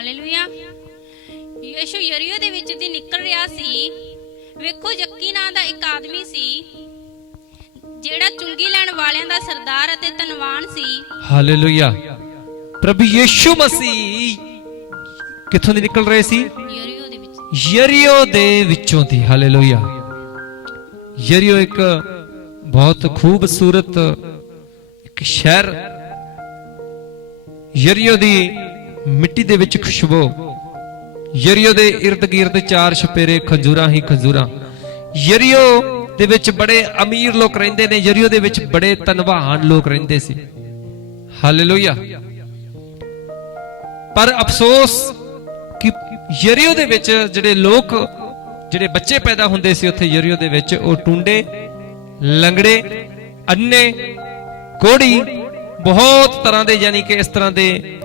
Hallelujah. Yishu ਯਰੀਓ ਦੇ ਵਿੱਚ ਦੀ ਨਿਕਲ ਰਿਹਾ ਸੀ। ਵੇਖੋ ਜੱਕੀ ਨਾਂ ਦਾ ਇੱਕ ਆਦਮੀ ਸੀ ਜਿਹੜਾ ਚੁੰਗੀ ਲੈਣ ਵਾਲਿਆਂ ਦਾ ਸਰਦਾਰ ਅਤੇ ਧਨਵਾਨ ਸੀ। ਹਾਲੇਲੂਇਆ। ਪ੍ਰਭੂ ਯੀਸ਼ੂ ਮਸੀਹ ਕਿੱਥੋਂ ਦੀ ਨਿਕਲ ਰਹੇ ਸੀ? ਯਰੀਓ ਦੇ ਵਿੱਚ। ਯਰੀਓ ਦੇ ਵਿੱਚੋਂ ਦੀ। ਹਾਲੇਲੂਇਆ। ਯਰੀਓ ਇੱਕ ਬਹੁਤ ਖੂਬਸੂਰਤ ਇੱਕ ਸ਼ਹਿਰ। ਯਰੀਓ ਦੀ ਮਿੱਟੀ ਦੇ ਵਿੱਚ ਖੁਸ਼ਬੋ। ਯਰੀਓ ਦੇ ird ਗਿਰਦ ਚਾਰ ਛਪੇਰੇ, ਖੰਜੂਰਾਂ ਹੀ ਖੰਜੂਰਾਂ। ਯਰੀਓ ਦੇ ਵਿੱਚ ਬੜੇ ਅਮੀਰ ਲੋਕ ਰਹਿੰਦੇ ਨੇ, ਯਰੀਓ ਦੇ ਵਿੱਚ ਬੜੇ ਧਨਵਾਨ ਲੋਕ ਰਹਿੰਦੇ ਸੀ। ਹਾਲੇਲੂਇਆ। ਪਰ ਅਫਸੋਸ ਕਿ ਯਰੀਓ ਦੇ ਵਿੱਚ ਜਿਹੜੇ ਲੋਕ, ਜਿਹੜੇ ਬੱਚੇ ਪੈਦਾ ਹੁੰਦੇ ਸੀ ਉੱਥੇ ਯਰੀਓ ਦੇ ਵਿੱਚ, ਉਹ ਟੁੰਡੇ, ਲੰਗੜੇ, ਅੰਨੇ, ਕੋੜੀ, ਬਹੁਤ ਤਰ੍ਹਾਂ ਦੇ ਯਾਨੀ ਕਿ ਇਸ ਤਰ੍ਹਾਂ ਦੇ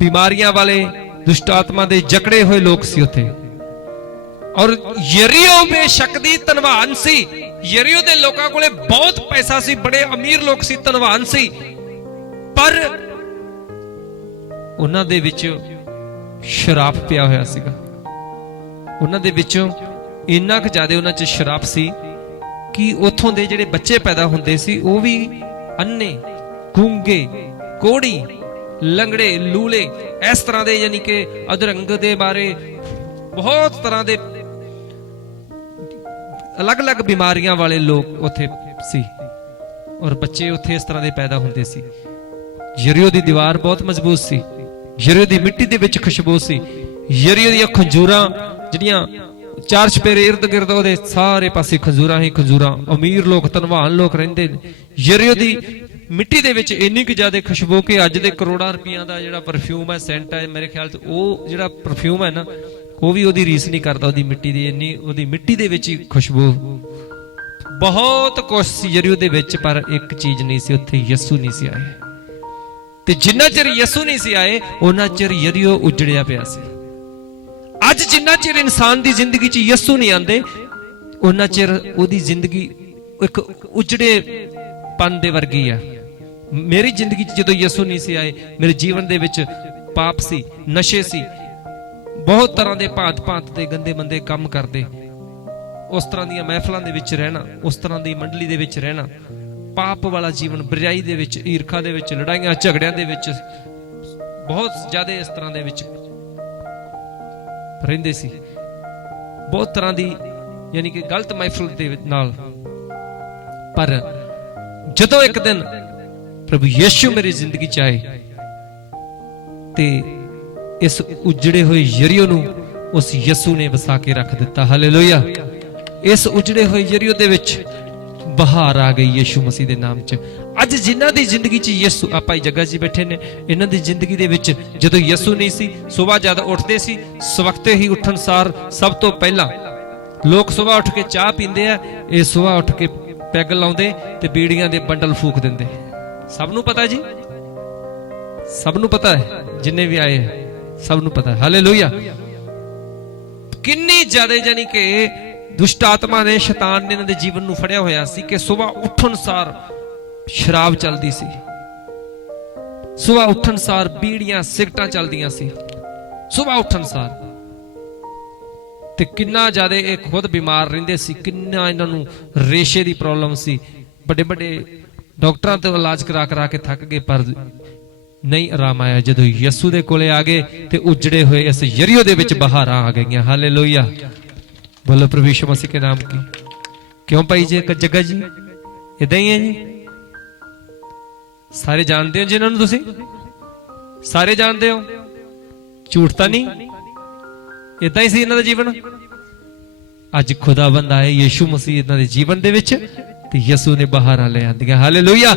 ਬਿਮਾਰੀਆਂ ਵਾਲੇ ਦੁਸ਼ਟ ਆਤਮਾ ਦੇ ਜਕੜੇ ਹੋਏ ਲੋਕ ਸੀ ਉੱਥੇ। ਔਰ ਯਰੀਓ ਬੇਸ਼ੱਕ ਦੀ ਧਨਵਾਨ ਸੀ। ਯਰੀਓ ਦੇ ਲੋਕਾਂ ਕੋਲੇ ਬਹੁਤ ਪੈਸਾ ਸੀ, ਬੜੇ ਅਮੀਰ ਲੋਕ ਸੀ, ਧਨਵਾਨ ਸੀ। ਪਰ ਉਹਨਾਂ ਦੇ ਵਿੱਚ ਸ਼ਰਾਪ ਪਿਆ ਹੋਇਆ ਸੀਗਾ। ਉਹਨਾਂ ਦੇ ਵਿੱਚੋਂ ਇੰਨਾ ਕੁ ਜ਼ਿਆਦਾ ਉਹਨਾਂ 'ਚ ਸ਼ਰਾਪ ਸੀ ਕਿ ਉੱਥੋਂ ਦੇ ਜਿਹੜੇ ਬੱਚੇ ਪੈਦਾ ਹੁੰਦੇ ਸੀ, ਉਹ ਵੀ ਅੰਨੇ, ਗੂੰਗੇ, ਕੋੜੀ ਲੰਗੜੇ, ਲੂਲੇ, ਇਸ ਤਰ੍ਹਾਂ ਦੇ ਯਾਨੀ ਕਿ ਅਧਰੰਗ ਦੇ ਬਾਰੇ ਬਹੁਤ ਤਰ੍ਹਾਂ ਦੇ ਅਲੱਗ-ਅਲੱਗ ਬਿਮਾਰੀਆਂ ਵਾਲੇ ਲੋਕ ਉੱਥੇ ਸੀ ਔਰ ਬੱਚੇ ਉੱਥੇ ਇਸ ਤਰ੍ਹਾਂ ਦੇ ਪੈਦਾ ਹੁੰਦੇ ਸੀ। ਯਰੀਓ ਦੀ ਦੀਵਾਰ ਬਹੁਤ ਮਜ਼ਬੂਤ ਸੀ। ਯਰੀਓ ਦੀ ਮਿੱਟੀ ਦੇ ਵਿੱਚ ਖੁਸ਼ਬੂ ਸੀ। ਯਰੀਓ ਦੀਆਂ ਖੰਜੂਰਾਂ ਜਿਹੜੀਆਂ ਚਾਰ ਛਪੇਰੇ ird ਗਿਰਦ ਉਹਦੇ ਸਾਰੇ ਪਾਸੇ ਖੰਜੂਰਾਂ ਹੀ ਖੰਜੂਰਾਂ। ਅਮੀਰ ਲੋਕ ਧਨਵਾਨ ਲੋਕ ਰਹਿੰਦੇ ਨੇ। ਯਰੀਓ ਦੀ ਮਿੱਟੀ ਦੇ ਵਿੱਚ ਇੰਨੀ ਕੁ ਜ਼ਿਆਦਾ ਖੁਸ਼ਬੂ ਕਿ ਅੱਜ ਦੇ ਕਰੋੜਾਂ ਰੁਪਈਆਂ ਦਾ ਜਿਹੜਾ ਪਰਫਿਊਮ ਹੈ ਸੈਂਟ ਹੈ, ਮੇਰੇ ਖਿਆਲ 'ਚ ਉਹ ਜਿਹੜਾ ਪਰਫਿਊਮ ਹੈ ਨਾ, ਉਹ ਵੀ ਉਹਦੀ ਰੀਸ ਨਹੀਂ ਕਰਦਾ ਉਹਦੀ ਮਿੱਟੀ ਦੀ, ਇੰਨੀ ਉਹਦੀ ਮਿੱਟੀ ਦੇ ਵਿੱਚ ਹੀ ਖੁਸ਼ਬੂ। ਬਹੁਤ ਕੁਛ ਸੀ ਯਰੀਓ ਦੇ ਵਿੱਚ, ਪਰ ਇੱਕ ਚੀਜ਼ ਨਹੀਂ ਸੀ, ਉੱਥੇ ਯਿਸੂ ਨਹੀਂ ਸੀ ਆਏ। ਤੇ ਜਿੰਨਾ ਚਿਰ ਯਿਸੂ ਨਹੀਂ ਸੀ ਆਏ, ਉਹਨਾਂ ਚਿਰ ਯਰੀਓ ਉਜੜਿਆ ਪਿਆ ਸੀ। ਅੱਜ ਜਿੰਨਾ ਚਿਰ ਇਨਸਾਨ ਦੀ ਜ਼ਿੰਦਗੀ 'ਚ ਯਿਸੂ ਨਹੀਂ ਆਂਦੇ ਉਹਨਾਂ ਚਿਰ ਉਹਦੀ ਜ਼ਿੰਦਗੀ ਇੱਕ ਉਜੜੇ ਪਨ ਦੇ ਵਰਗੀ ਆ ਮੇਰੀ ਜ਼ਿੰਦਗੀ 'ਚ ਜਦੋਂ ਯਿਸੂ ਨਹੀਂ ਸੀ ਆਏ, ਮੇਰੇ ਜੀਵਨ ਦੇ ਵਿੱਚ ਪਾਪ ਸੀ, ਨਸ਼ੇ ਸੀ, ਬਹੁਤ ਤਰ੍ਹਾਂ ਦੇ ਭਾਂਤ-ਭਾਂਤ ਦੇ ਗੰਦੇ ਮੰਦੇ ਕੰਮ ਕਰਦੇ। ਉਸ ਤਰ੍ਹਾਂ ਦੀਆਂ ਮਹਿਫਲਾਂ ਦੇ ਵਿੱਚ ਰਹਿਣਾ, ਉਸ ਤਰ੍ਹਾਂ ਦੀ ਮੰਡਲੀ ਦੇ ਵਿੱਚ ਰਹਿਣਾ, ਪਾਪ ਵਾਲਾ ਜੀਵਨ ਬਰਿਆਈ ਦੇ ਵਿੱਚ, ਈਰਖਾ ਦੇ ਵਿੱਚ, ਲੜਾਈਆਂ, ਝਗੜਿਆਂ ਦੇ ਵਿੱਚ, ਬਹੁਤ ਜ਼ਿਆਦਾ ਇਸ ਤਰ੍ਹਾਂ ਦੇ ਵਿੱਚ ਰਹਿੰਦੇ ਸੀ। ਬਹੁਤ ਤਰ੍ਹਾਂ ਦੀ ਯਾਨੀ ਕਿ ਗਲਤ ਮਹਿਫਲ ਦੇ ਨਾਲ। ਪਰ ਜਦੋਂ ਇੱਕ ਦਿਨ ਪ੍ਰਭੂ ਯੀਸ਼ੂ ਮੇਰੀ ਜ਼ਿੰਦਗੀ ਚ ਆਏ ਤੇ ਇਸ ਉਜੜੇ ਹੋਏ ਯਰੀਓ ਨੂੰ ਉਸ ਯਿਸੂ ਨੇ ਵਸਾ ਕੇ ਰੱਖ ਦਿੱਤਾ। ਹਾਲੇਲੂਇਆ। ਇਸ ਉਜੜੇ ਹੋਏ ਯਰੀਓ ਦੇ ਵਿੱਚ ਬਹਾਰ ਆ ਗਈ ਯੀਸ਼ੂ ਮਸੀਹ ਦੇ ਨਾਮ 'ਚ। ਅੱਜ ਜਿਨ੍ਹਾਂ ਦੀ ਜ਼ਿੰਦਗੀ 'ਚ ਯਿਸੂ ਆਪਾਂ ਹੀ ਜੱਗਾ ਜੀ ਬੈਠੇ ਨੇ, ਇਹਨਾਂ ਦੀ ਜ਼ਿੰਦਗੀ ਦੇ ਵਿੱਚ ਜਦੋਂ ਯਿਸੂ ਨਹੀਂ ਸੀ, ਸਵੇਰ ਜਦ ਉੱਠਦੇ ਸੀ, ਸਵਖਤੇ ਹੀ ਉੱਠਣ ਸਾਰ ਸਭ ਤੋਂ ਪਹਿਲਾਂ ਲੋਕ ਸਵੇਰ ਉੱਠ ਕੇ ਚਾਹ ਪੀਂਦੇ ਆ, ਇਹ ਸਵੇਰ ਉੱਠ ਕੇ ਪੈਗ ਲਾਉਂਦੇ ਤੇ ਬੀੜੀਆਂ ਦੇ ਬੰਡਲ ਫੂਕ ਦਿੰਦੇ। ਸਭ ਨੂੰ ਪਤਾ ਜੀ? ਸਭ ਨੂੰ ਪਤਾ ਹੈ, ਜਿੰਨੇ ਵੀ ਆਏ ਸਭ ਨੂੰ ਪਤਾ ਹੈ। ਹਾਲੇਲੂਇਆ ਕਿੰਨੀ ਜ਼ਿਆਦਾ ਜਾਨੀ ਕਿ ਦੁਸ਼ਟ ਆਤਮਾ ਨੇ ਸ਼ੈਤਾਨ ਨੇ ਇਹਨਾਂ ਦੇ ਜੀਵਨ ਨੂੰ ਫੜਿਆ ਹੋਇਆ ਸੀ ਕਿ ਸਵੇਰ ਉੱਠਣ ਸਾਰ ਸ਼ਰਾਬ ਚੱਲਦੀ ਸੀ। ਸਵੇਰ ਉੱਠਣ ਸਾਰ ਬੀੜੀਆਂ ਸਿਗਟਾਂ ਚੱਲਦੀਆਂ ਸੀ। ਸਵੇਰ ਉੱਠਣ ਸਾਰ। ਤੇ ਕਿੰਨਾ ਜ਼ਿਆਦਾ ਇਹ ਖੁਦ ਬਿਮਾਰ ਰਹਿੰਦੇ ਸੀ, ਕਿੰਨਾ ਇਹਨਾਂ ਨੂੰ ਰੇਸ਼ੇ ਦੀ ਪ੍ਰੋਬਲਮ ਸੀ। ਵੱਡੇ ਵੱਡੇ ਡਾਕਟਰਾਂ ਤੋਂ ਇਲਾਜ ਕਰਾ ਕਰਾ ਕੇ ਥੱਕ ਗਏ, ਪਰ ਨਹੀਂ ਆਰਾਮ ਆਇਆ। ਜਦੋਂ ਯਿਸੂ ਦੇ ਕੋਲੇ ਆ ਗਏ ਤੇ ਉਜੜੇ ਹੋਏ ਇਸ ਯਰੀਓ ਦੇ ਵਿੱਚ ਬਹਾਰਾਂ ਆ ਗਈਆਂ। ਹਾਲੇਲੂਇਆ। ਬੋਲੋ ਪ੍ਰਭੂ ਯਿਸੂ ਮਸੀਹ ਕੇ ਨਾਮ ਕੀ? ਕਿਉਂ ਭਾਈ ਜੀ ਜੱਗਾ ਜੀ? ਇਦਾਂ ਹੀ ਹੈ ਜੀ? ਸਾਰੇ ਜਾਣਦੇ ਹੋ ਜਿਨ੍ਹਾਂ ਨੂੰ ਤੁਸੀਂ? ਸਾਰੇ ਜਾਣਦੇ ਹੋ? ਝੂਠ ਤਾਂ ਨਹੀਂ? ਇਦਾਂ ਹੀ ਸੀ ਇਹਨਾਂ ਦਾ ਜੀਵਨ? ਅੱਜ ਖੁਦਾਵੰਦ ਆਏ ਯੀਸ਼ੂ ਮਸੀਹ ਇਹਨਾਂ ਦੇ ਜੀਵਨ ਦੇ ਵਿੱਚ। ਤੇ ਯਿਸੂ ਨੇ ਬਹਾਰਾਂ ਲੈ ਆਂਦੀਆਂ। ਹਾਲੇਲੂਇਆ